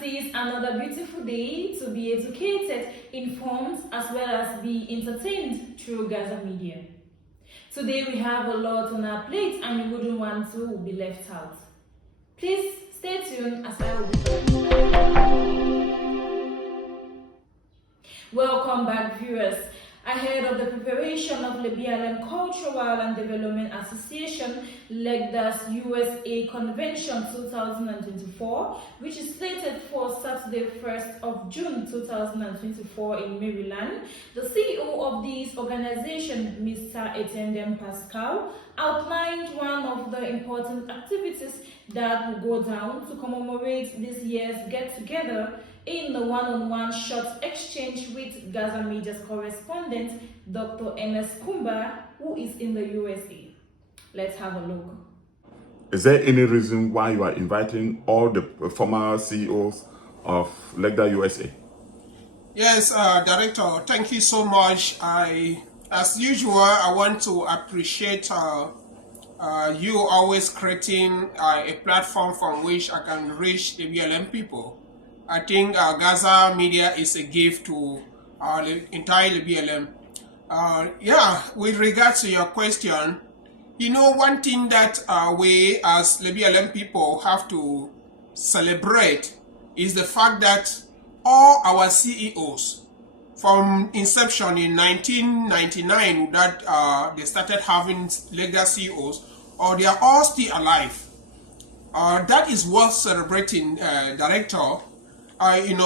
seize another beautiful day to be educated, informed, as well as be entertained through Gaza media. Today we have a lot on our plate and we wouldn't want to be left out. Please stay tuned as I will be back. Welcome back, viewers. Ahead of the preparation of the BLM Cultural and Development Association, LECDA's USA Convention 2024, which is slated for Saturday 1st of June 2024 in Maryland, the CEO of this organization, Mr. Etienne Pascal, outlined one of the important activities that will go down to commemorate this year's get-together in the one-on-one short exchange with Gaza Media's correspondent, Dr. Ernest Kumba, who is in the USA. Let's have a look. Is there any reason why you are inviting all the former CEOs of LECDA USA? Yes, Director, thank you so much. As usual, I want to appreciate you always creating a platform from which I can reach the BLM people. I think Gaza Media is a gift to the entire BLM. With regards to your question, you know, one thing that we as the BLM people have to celebrate is the fact that all our CEOs from inception in 1999 that they started having LECDA CEOs, or they are all still alive. That is worth celebrating, Director.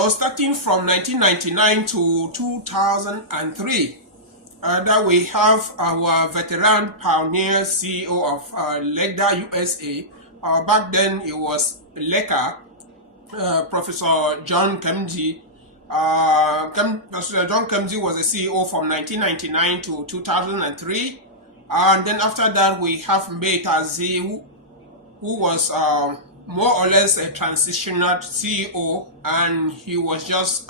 Starting from 1999 to 2003, that we have our veteran pioneer CEO of LECDA USA. Back then it was LECDA, Professor John Kemji. Professor John Kemji was the CEO from 1999 to 2003. And then after that we have Mbeta Z, who was more or less a transitional CEO, and he was just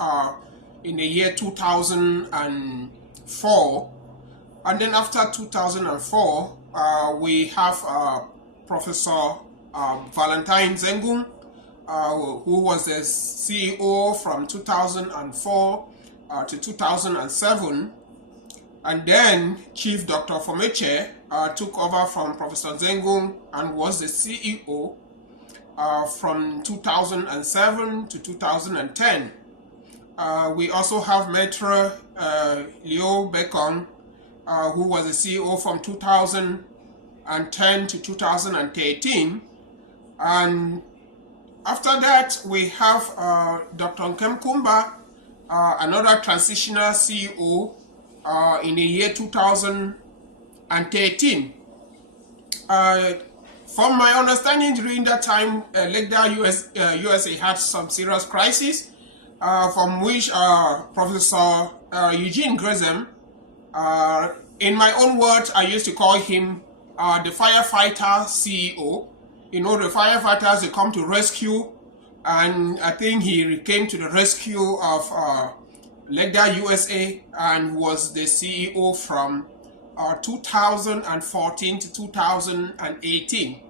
in the year 2004. And then after 2004, we have Professor Valentine Zengung, who was the CEO from 2004 to 2007. And then Chief Dr. Fomeche took over from Professor Zengung and was the CEO from 2007 to 2010. We also have Maitre Leo Bekong, who was the CEO from 2010 to 2013. And after that, we have Dr. Nkem Kumba, another transitional CEO in the year 2013. From my understanding, during that time, LECDA USA had some serious crisis, from which Professor Eugene Gresham, in my own words, I used to call him the firefighter CEO. You know, the firefighters, they come to rescue, and I think he came to the rescue of LECDA USA and was the CEO from 2014 to 2018.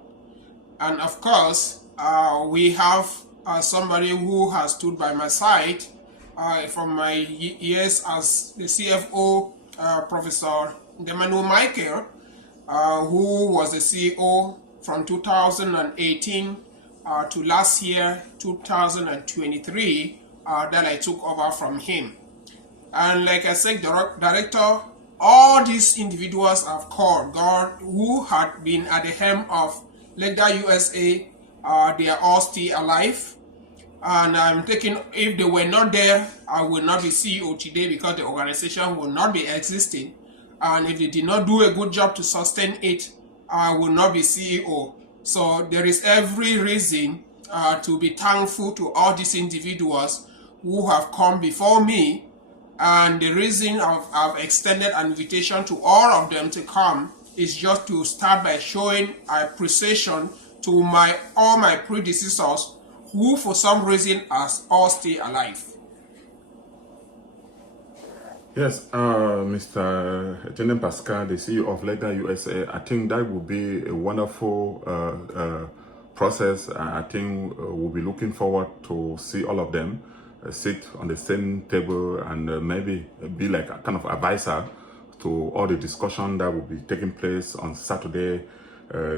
And of course, we have somebody who has stood by my side from my years as the CFO, Professor Demanu Michael, who was the CEO from 2018 to last year, 2023, that I took over from him. And like I said, Director, all these individuals I've called, God, who had been at the helm of LECDA USA, they are all still alive. And I'm thinking, if they were not there, I will not be CEO today, because the organization will not be existing. And if they did not do a good job to sustain it, I will not be CEO. So there is every reason to be thankful to all these individuals who have come before me. And the reason I've extended an invitation to all of them to come is just to start by showing appreciation to all my predecessors, who for some reason are all still alive. Yes, Mr. Etienne Pascal, the CEO of LECDA USA, I think that would be a wonderful process. I think we'll be looking forward to see all of them sit on the same table and maybe be like a kind of advisor to all the discussion that will be taking place on Saturday,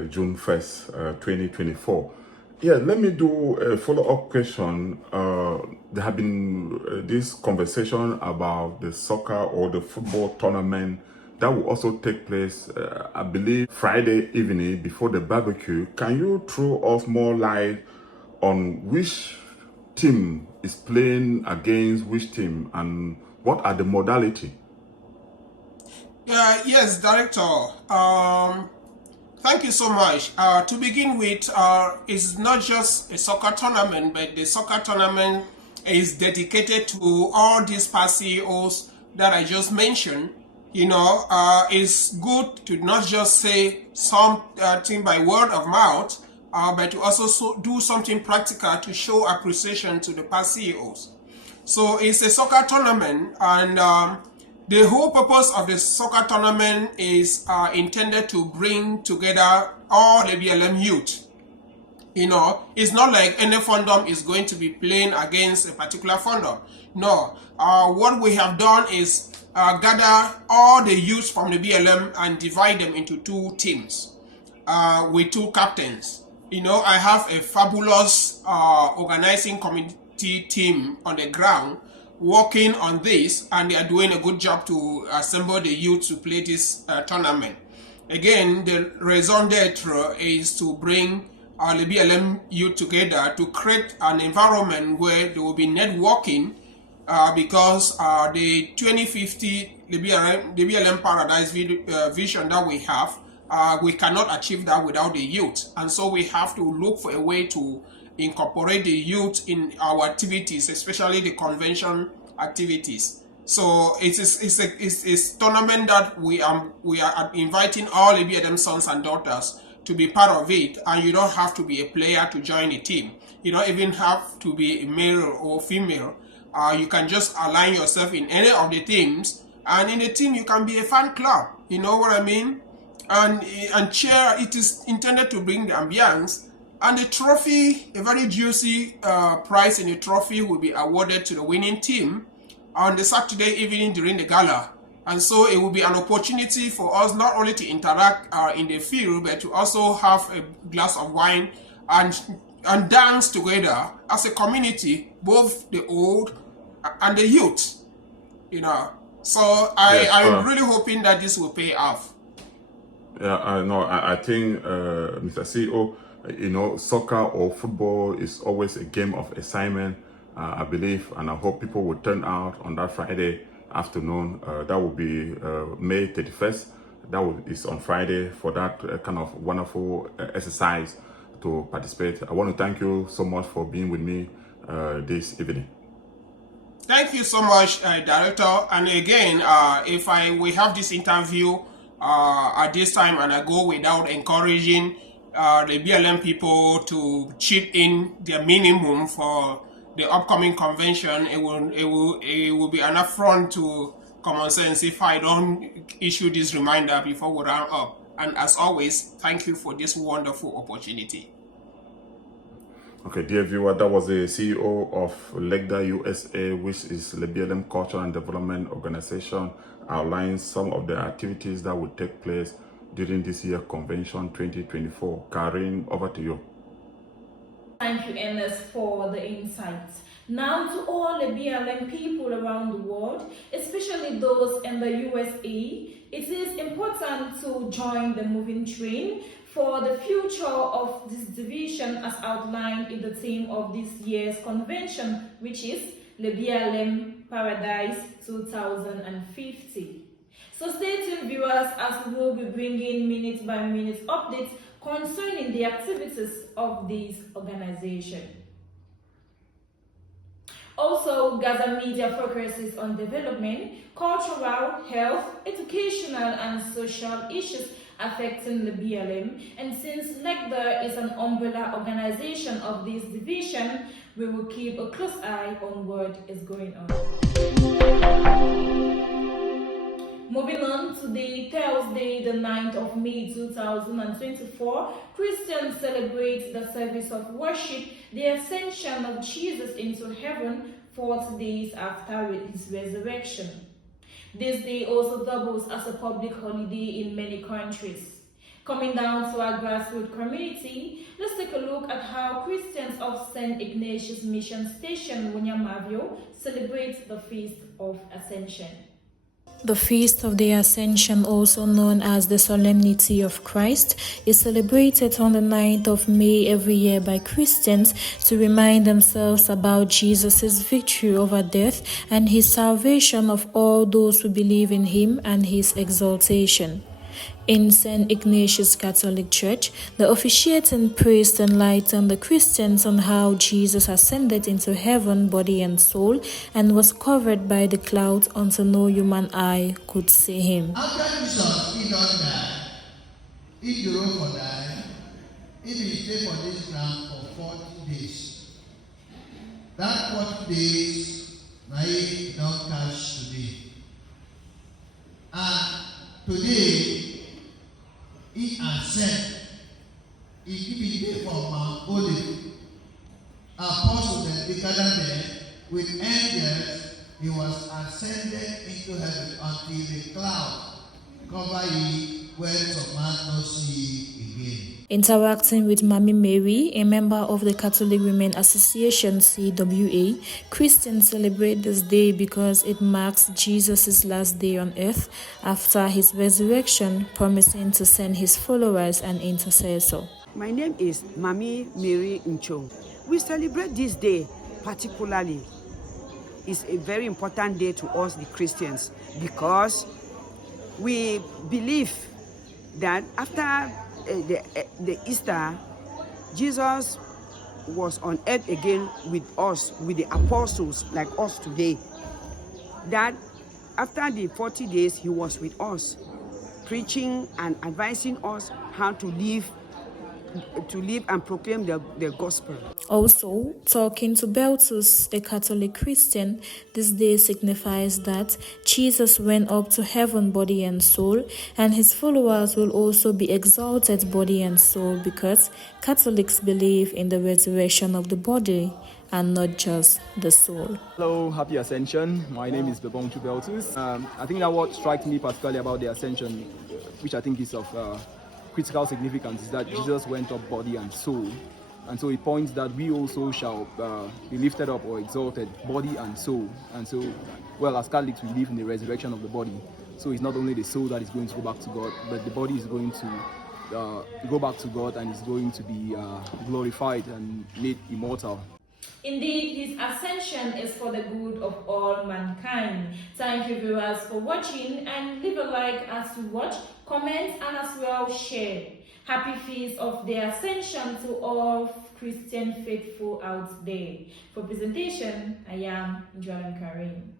June 1st, 2024. Yeah, let me do a follow-up question. There have been this conversation about the soccer or the football tournament that will also take place, I believe, Friday evening before the barbecue. Can you throw us more light on which team is playing against which team and what are the modality? Yes, Director. Thank you so much. To begin with, it's not just a soccer tournament, but the soccer tournament is dedicated to all these past CEOs that I just mentioned. It's good to not just say something by word of mouth, but to also do something practical to show appreciation to the past CEOs. So it's a soccer tournament, and the whole purpose of the soccer tournament is intended to bring together all the BLM youth. It's not like any fandom is going to be playing against a particular fandom. No, what we have done is gather all the youth from the BLM and divide them into two teams with two captains. I have a fabulous organizing committee team on the ground working on this, and they are doing a good job to assemble the youth to play this tournament. Again, the raison d'etre is to bring the BLM youth together to create an environment where there will be networking because the 2050 the BLM Paradise vision that we have, we cannot achieve that without the youth, and so we have to look for a way to incorporate the youth in our activities, especially the convention activities. So it's a tournament that we are inviting all the BLM sons and daughters to be part of it, and you don't have to be a player to join the team. You don't even have to be a male or female. You can just align yourself in any of the teams, and in the team you can be a fan club. You know what I mean? And cheer. It is intended to bring the ambiance. And the trophy, a very juicy prize in the trophy will be awarded to the winning team on the Saturday evening during the gala. And so it will be an opportunity for us not only to interact in the field, but to also have a glass of wine and dance together as a community, both the old and the youth. So I'm really hoping that this will pay off. Yeah, I know. I think, Mr. CEO, soccer or football is always a game of excitement, I believe, and I hope people will turn out on that Friday afternoon. That will be May 31st. Is on Friday for that kind of wonderful exercise to participate. I want to thank you so much for being with me this evening. Thank you so much, Director. And again, if we have this interview at this time and I go without encouraging the BLM people to chip in their minimum for the upcoming convention, it will be an affront to common sense if I don't issue this reminder before we round up. And as always, thank you for this wonderful opportunity. Okay, dear viewer, that was the CEO of LECDA USA, which is the BLM Culture and Development Organization, outlining some of the activities that will take place during this year convention 2024. Karin, over to you. Thank you, Ernest, for the insights. Now to all the BLM people around the world, especially those in the USA, it is important to join the moving train for the future of this division as outlined in the theme of this year's convention, which is the BLM Paradise 2050. So stay tuned, viewers, as we will be bringing minute-by-minute updates concerning the activities of this organization. Also, Gaza Media focuses on development, cultural, health, educational, and social issues affecting the BLM. And since LECDA is an umbrella organization of this division, we will keep a close eye on what is going on. Moving on to the Thursday, the 9th of May 2024, Christians celebrate the service of worship, the ascension of Jesus into heaven 40 days after his resurrection. This day also doubles as a public holiday in many countries. Coming down to our grassroots community, let's take a look at how Christians of St. Ignatius Mission Station, Wunyamavio, celebrate the Feast of Ascension. The Feast of the Ascension, also known as the Solemnity of Christ, is celebrated on the 9th of May every year by Christians to remind themselves about Jesus' victory over death and his salvation of all those who believe in him and his exaltation. In St. Ignatius Catholic Church, the officiating priest enlightened the Christians on how Jesus ascended into heaven, body and soul, and was covered by the clouds until no human eye could see him. After Jesus, he don't die. If you roll for die, if you stay for this ground for 40 days, that 40 days, I don't catch today. Today, he ascended. He keep it there for Mount Olive. Apostles and bigger than them, with angels, he was ascended into heaven until the cloud cover ye where some man not see again. Interacting with Mami Mary, a member of the Catholic Women Association CWA, Christians celebrate this day because it marks Jesus' last day on earth after his resurrection, promising to send his followers an intercessor. My name is Mami Mary Nchong. We celebrate this day particularly. It's a very important day to us, the Christians, because we believe that after the Easter, Jesus was on earth again with us, with the apostles like us today. That after the 40 days, he was with us, preaching and advising us how to live and proclaim the gospel. Also, talking to Beltus, a Catholic Christian, this day signifies that Jesus went up to heaven body and soul, and his followers will also be exalted body and soul because Catholics believe in the resurrection of the body and not just the soul. Hello, happy Ascension. My name is Bebonchu Beltus. I think that what strikes me particularly about the Ascension, which I think is of critical significance, is that Jesus went up body and soul. And so it points that we also shall be lifted up or exalted body and soul. And so, well, as Catholics, we believe in the resurrection of the body. So it's not only the soul that is going to go back to God, but the body is going to go back to God and is going to be glorified and made immortal. Indeed, his ascension is for the good of all mankind. Thank you viewers for watching, and leave a like as you watch, comment and as well share. Happy Feast of the Ascension to all Christian faithful out there. For presentation, I am Joan Karim.